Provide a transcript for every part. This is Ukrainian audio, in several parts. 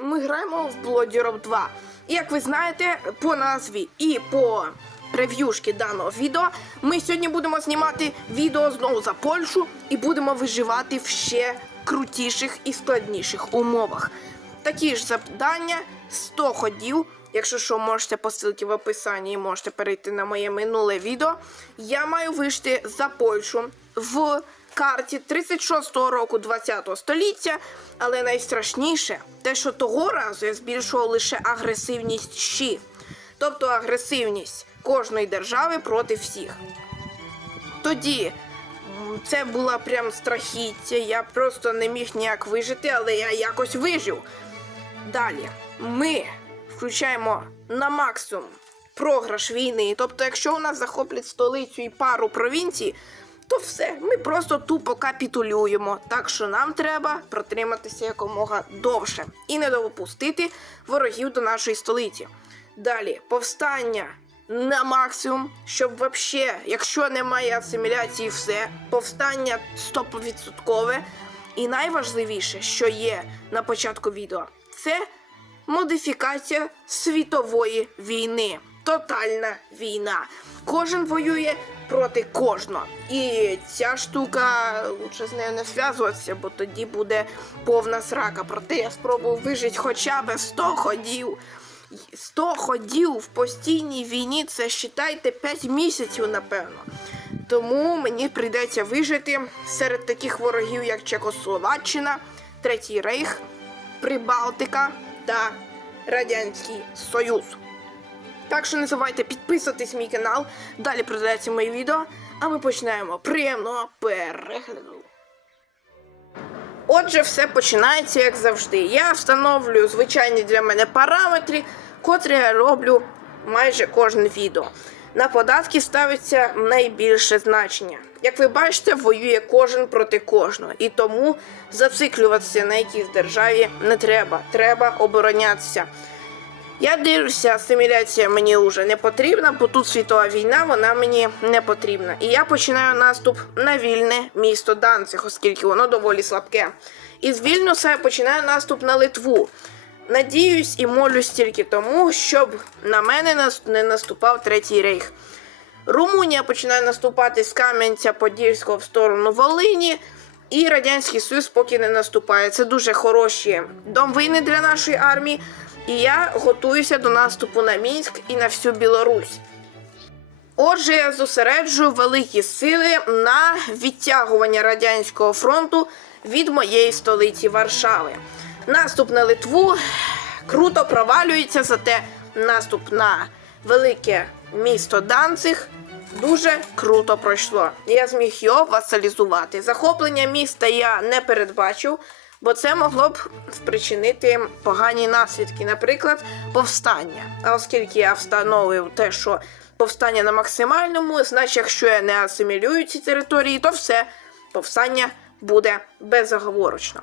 Ми граємо в Bloody Roar 2. І як ви знаєте, по назві і по прев'юшки даного відео, ми сьогодні будемо знімати відео знову за Польщу і будемо виживати в ще крутіших і складніших умовах. Такі ж завдання 100 ходів. Якщо що, можете по ссылці в описанні і можете перейти на моє минуле відео. Я маю вижити за Польщу в карті 36-го року 20-го століття. Але найстрашніше те, що того разу я збільшував лише агресивність щі. Тобто агресивність кожної держави проти всіх. Тоді це була прям страхіття. Я просто не міг ніяк вижити, але я якось вижив. Далі ми включаємо на максимум програш війни. Тобто, якщо у нас захоплять столицю і пару провінцій, то все, ми просто тупо капітулюємо. Так що нам треба протриматися якомога довше і не допустити ворогів до нашої столиці. Далі повстання на максимум, щоб вообще, якщо немає асиміляції, все, повстання 100%. І найважливіше, що є на початку відео, це модифікація світової війни. Тотальна війна. Кожен воює проти кожного. І ця штука лучше з нею не зв'язуватися, бо тоді буде повна срака. Проте я спробую вижити хоча б 100 ходів. 100 ходів в постійній війні це считайте 5 місяців, напевно. Тому мені прийдеться вижити серед таких ворогів, як Чехословаччина, Третій Рейх, Прибалтика та Радянський Союз. Так що не забувайте підписуватись мій канал. Далі продається моє відео, а ми починаємо приємного перегляду. Отже, все починається як завжди. Я встановлюю звичайні для мене параметри, котрі я роблю майже кожне відео. На податки ставиться найбільше значення. Як ви бачите, воює кожен проти кожного, і тому зациклюватися на якійсь державі не треба. Треба оборонятися. Я дивлюся, асиміляція мені вже не потрібна, бо тут світова війна, вона мені не потрібна. І я починаю наступ на вільне місто Данциг, оскільки воно доволі слабке. І з Вільнюса я починаю наступ на Литву. Надіюсь і молюсь тільки тому, щоб на мене не наступав Третій рейх. Румунія починає наступати з Кам'янця-Подільського в сторону Волині. І Радянський Союз поки не наступає. Це дуже хороші домвини для нашої армії. І я готуюся до наступу на Мінськ і на всю Білорусь. Отже, я зосереджую великі сили на відтягування радянського фронту від моєї столиці Варшави. Наступ на Литву круто провалюється, зате наступ на велике місто Данциг дуже круто пройшло. Я зміг його васалізувати. Захоплення міста я не передбачив, бо це могло б спричинити погані наслідки, наприклад, повстання. А оскільки я встановив те, що повстання на максимальному, значить, якщо я не асимілюю ці території, то все повстання буде безоговорочно.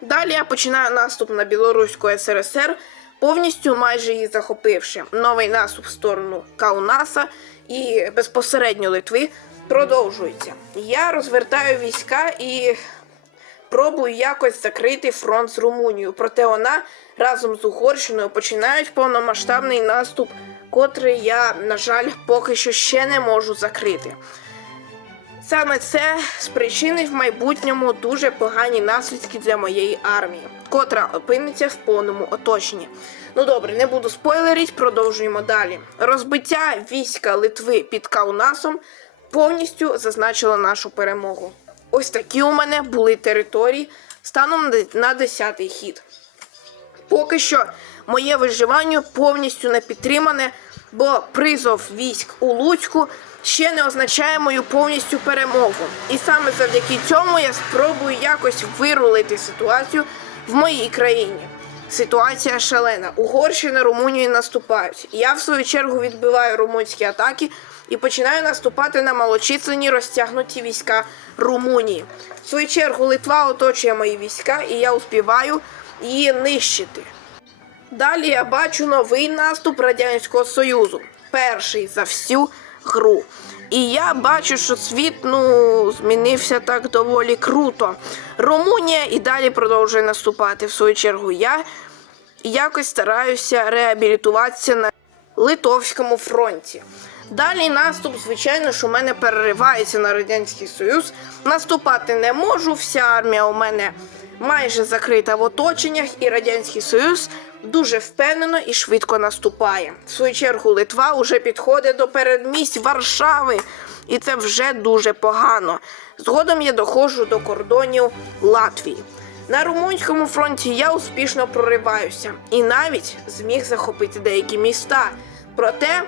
Далі я починаю наступ на Білоруську СРСР, повністю майже її захопивши. Новий наступ в сторону Каунаса і безпосередньо Литви продовжується. Я розвертаю війська і пробую якось закрити фронт з Румунією. Проте вона разом з Угорщиною починають повномасштабний наступ, котрий я, на жаль, поки що ще не можу закрити. Саме це спричинить в майбутньому дуже погані наслідки для моєї армії, котра опиниться в повному оточенні. Ну добре, не буду спойлерити, продовжуємо далі. Розбиття війська Литви під Каунасом повністю зазначило нашу перемогу. Ось такі у мене були території станом на 10-й хід. Поки що моє виживання повністю не підтримане, бо призов військ у Луцьку ще не означає мою повністю перемогу. І саме завдяки цьому я спробую якось вирулити ситуацію в моїй країні. Ситуація шалена. Угорщина, Румунія наступають. Я в свою чергу відбиваю румунські атаки і починаю наступати на малочисленні розтягнуті війська Румунії. В свою чергу Литва оточує мої війська, і я успіваю її нищити. Далі я бачу новий наступ Радянського Союзу. Перший за всю гру. І я бачу, що світ ну, змінився так доволі круто. Румунія і далі продовжує наступати. В свою чергу я якось стараюся реабілітуватися на Литовському фронті. Далі наступ, звичайно, що у мене переривається на Радянський Союз. Наступати не можу, вся армія у мене майже закрита в оточеннях, і Радянський Союз дуже впевнено і швидко наступає. В свою чергу Литва вже підходить до передмість Варшави, і це вже дуже погано. Згодом я доходжу до кордонів Латвії. На румунському фронті я успішно прориваюся і навіть зміг захопити деякі міста. Проте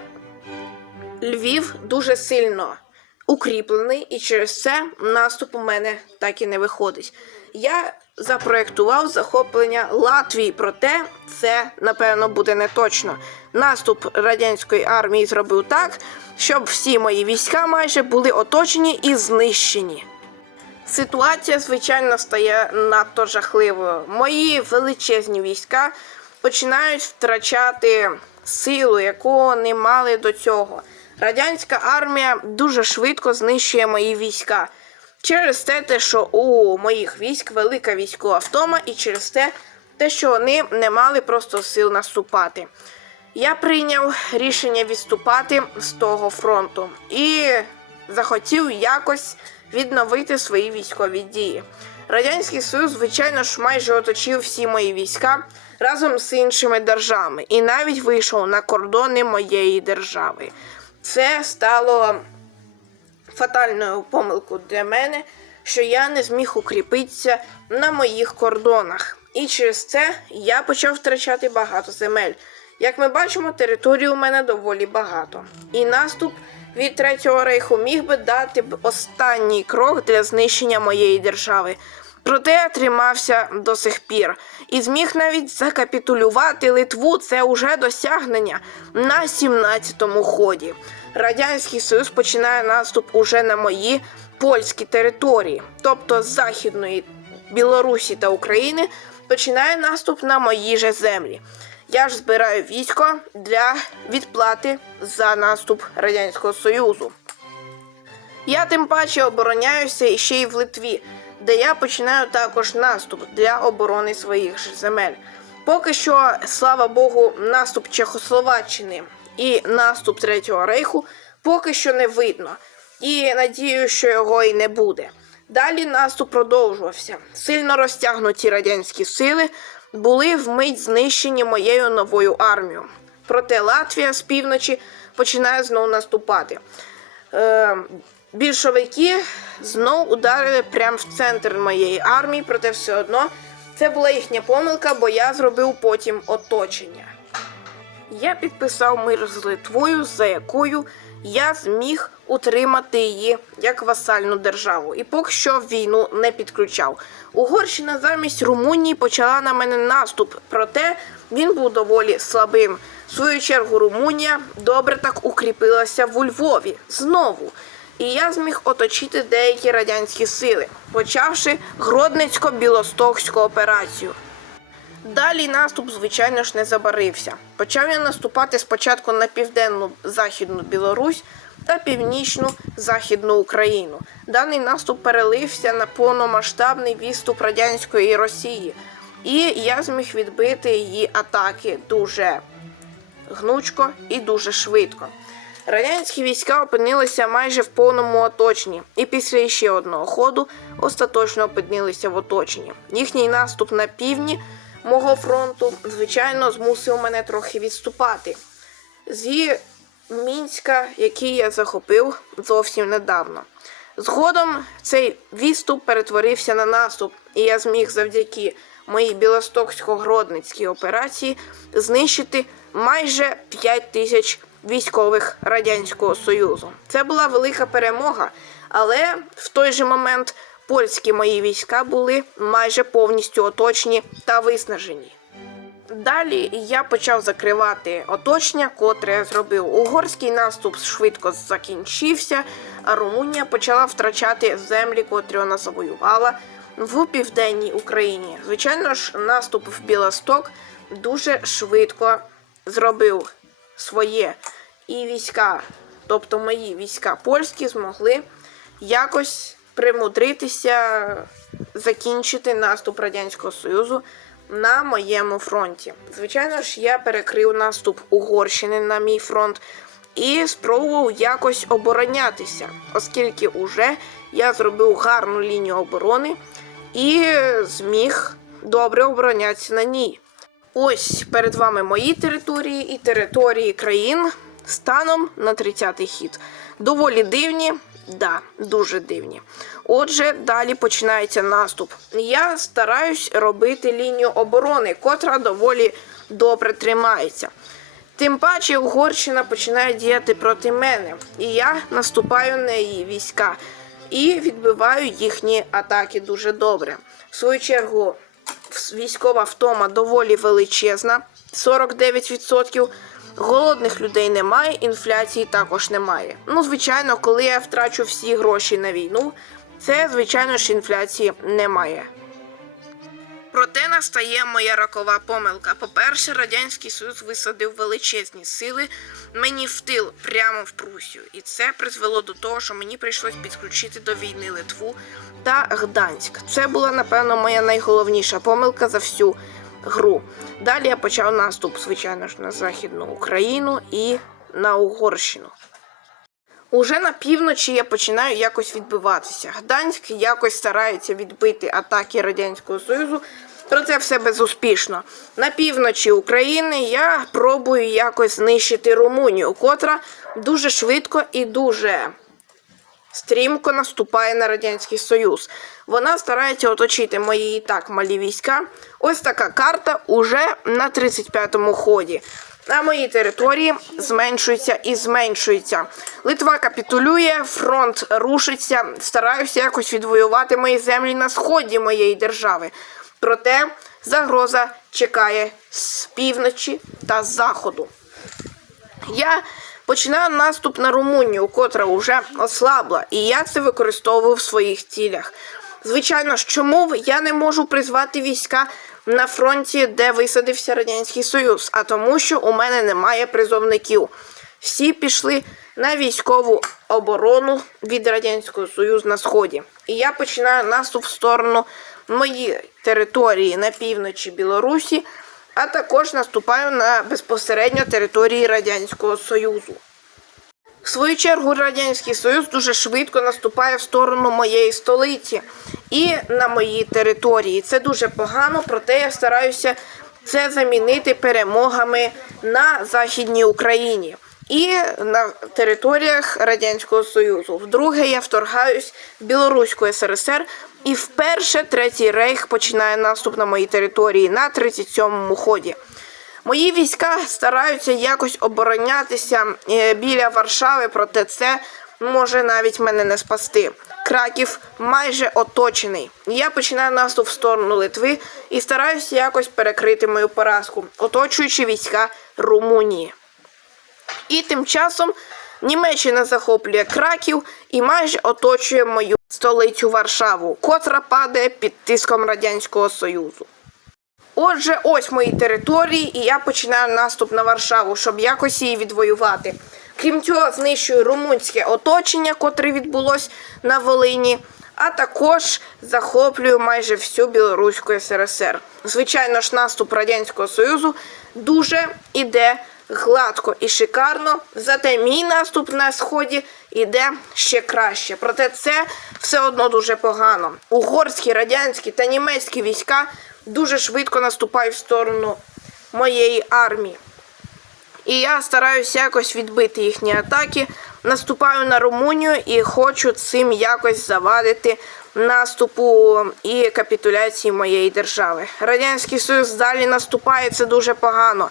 Львів дуже сильно укріплений, і через це наступ у мене так і не виходить. Я запроектував захоплення Латвії, проте це напевно буде не точно. Наступ радянської армії зробив так, щоб всі мої війська майже були оточені і знищені. Ситуація, звичайно, стає надто жахливою. Мої величезні війська починають втрачати силу, яку не мали до цього. Радянська армія дуже швидко знищує мої війська. Через те, те, що у моїх військ велика військова втома, і через те, те, що вони не мали просто сил наступати. Я прийняв рішення відступати з того фронту і захотів якось відновити свої військові дії. Радянський Союз, звичайно ж, майже оточив всі мої війська разом з іншими державами і навіть вийшов на кордони моєї держави. Це стало фатальною помилкою для мене, що я не зміг укріпитися на моїх кордонах. І через це я почав втрачати багато земель. Як ми бачимо, території у мене доволі багато. І наступ від Третього рейху міг би дати останній крок для знищення моєї держави. Проте тримався до сих пір і зміг навіть закапітулювати Литву. Це уже досягнення на 17-му ході. Радянський Союз починає наступ уже на мої польські території, тобто з Західної Білорусі та України починає наступ на мої же землі. Я ж збираю військо для відплати за наступ Радянського Союзу. Я тим паче обороняюся ще й в Литві, де я починаю також наступ для оборони своїх ж земель. Поки що, слава Богу, наступ Чехословаччини і наступ Третього рейху поки що не видно. І надію, що його і не буде. Далі наступ продовжувався. Сильно розтягнуті радянські сили були вмить знищені моєю новою армією. Проте Латвія з півночі починає знову наступати. Е, більшовики знов ударили прямо в центр моєї армії, проте все одно це була їхня помилка, бо я зробив потім оточення. Я підписав мир з Литвою, за якою я зміг утримати її як васальну державу, і поки що війну не підключав. Угорщина замість Румунії почала на мене наступ, проте він був доволі слабим. В свою чергу Румунія добре так укріпилася у Львові знову. І я зміг оточити деякі радянські сили, почавши Гродненсько-Білостокську операцію. Далі наступ, звичайно ж, не забарився. Почав я наступати спочатку на південну західну Білорусь та північну західну Україну. Даний наступ перелився на повномасштабний відступ радянської Росії, і я зміг відбити її атаки дуже гнучко і дуже швидко. Радянські війська опинилися майже в повному оточенні, і після ще одного ходу остаточно опинилися в оточенні. Їхній наступ на півдні мого фронту, звичайно, змусив мене трохи відступати. Зі Мінська, який я захопив зовсім недавно. Згодом цей відступ перетворився на наступ, і я зміг завдяки моїй білостоксько-гродницькій операції знищити майже 5 тисяч військових Радянського Союзу. Це була велика перемога, але в той же момент польські мої війська були майже повністю оточені та виснажені. Далі я почав закривати оточення, котре зробив. Угорський наступ швидко закінчився, а Румунія почала втрачати землі, котрі вона завоювала в південній Україні. Звичайно ж, наступ в Білосток дуже швидко зробив своє і війська тобто мої війська польські, змогли якось примудритися закінчити наступ Радянського Союзу на моєму фронті. Звичайно ж, я перекрив наступ Угорщини на мій фронт і спробував якось оборонятися, оскільки уже я зробив гарну лінію оборони і зміг добре оборонятися на ній. Ось перед вами мої території і території країн станом на 30-й хід. Доволі дивні, да, дуже дивні. Отже, далі починається наступ. Я стараюсь робити лінію оборони, котра доволі добре тримається. Тим паче Угорщина починає діяти проти мене, і я наступаю на її війська і відбиваю їхні атаки дуже добре. В свою чергу, військова втома доволі величезна 49%. Голодних людей немає, інфляції також немає. Ну, звичайно, коли я втрачу всі гроші на війну, це, звичайно ж, інфляції немає. Проте настає моя рокова помилка. По-перше, Радянський Союз висадив величезні сили мені в тил прямо в Прусію. І це призвело до того, що мені прийшлось підключити до війни Литву та Гданськ. Це була, напевно, моя найголовніша помилка за всю гру. Далі я почав наступ, звичайно ж, на Західну Україну і на Угорщину. Уже на півночі я починаю якось відбиватися. Гданськ якось старається відбити атаки Радянського Союзу, проте все безуспішно. На півночі України я пробую якось знищити Румунію, котра дуже швидко і дуже стрімко наступає на Радянський Союз. Вона старається оточити мої і так малі війська. Ось така карта уже на 35-му ході. На моїй території зменшується і зменшується. Литва капітулює, фронт рушиться. Стараюся якось відвоювати мої землі на сході моєї держави. Проте загроза чекає з півночі та з заходу. Я починаю наступ на Румунію, котра вже ослабла, і я це використовую в своїх цілях. Звичайно ж, чому я не можу призвати війська на фронті, де висадився Радянський Союз? А тому, що у мене немає призовників. Всі пішли на військову оборону від Радянського Союзу на сході. І я починаю наступ в сторону моєї території на півночі Білорусі, а також наступаю на безпосередньо території Радянського Союзу. В свою чергу Радянський Союз дуже швидко наступає в сторону моєї столиці і на моїй території. Це дуже погано, проте я стараюся це замінити перемогами на Західній Україні і на територіях Радянського Союзу. Вдруге, я вторгаюсь в Білоруську СРСР, і вперше Третій Рейх починає наступ на моїй території на 37-му ході. Мої війська стараються якось оборонятися е, біля Варшави, проте це може навіть мене не спасти. Краків майже оточений. Я починаю наступ в сторону Литви і стараюся якось перекрити мою поразку, оточуючи війська Румунії. І тим часом Німеччина захоплює Краків і майже оточує мою столицю Варшаву, котра падає під тиском Радянського Союзу. Отже, ось мої території, і я починаю наступ на Варшаву, щоб якось її відвоювати. Крім цього, знищую румунське оточення, котре відбулось на Волині, а також захоплюю майже всю Білоруську СРСР. Звичайно ж, наступ Радянського Союзу дуже іде гладко і шикарно. Зате мій наступ на сході іде ще краще. Проте це все одно дуже погано. Угорські, радянські та німецькі війська дуже швидко наступають в сторону моєї армії. І я стараюся якось відбити їхні атаки. Наступаю на Румунію і хочу цим якось завадити наступу і капітуляції моєї держави. Радянський Союз далі наступає, це дуже погано.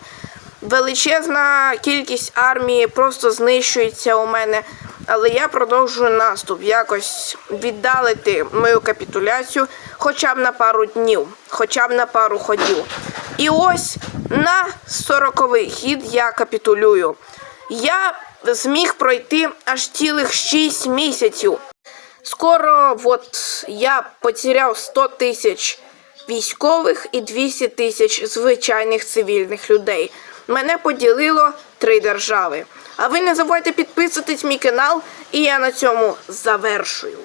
Величезна кількість армії просто знищується у мене, але я продовжую наступ, якось віддалити мою капітуляцію хоча б на пару днів, хоча б на пару ходів. І ось на сороковий хід я капітулюю. Я зміг пройти аж цілих 6 місяців. Скоро от я потеряв 100 тисяч військових і 200 тисяч звичайних цивільних людей. Мене поділило три держави. А ви не забувайте підписуватись мій канал, і я на цьому завершую.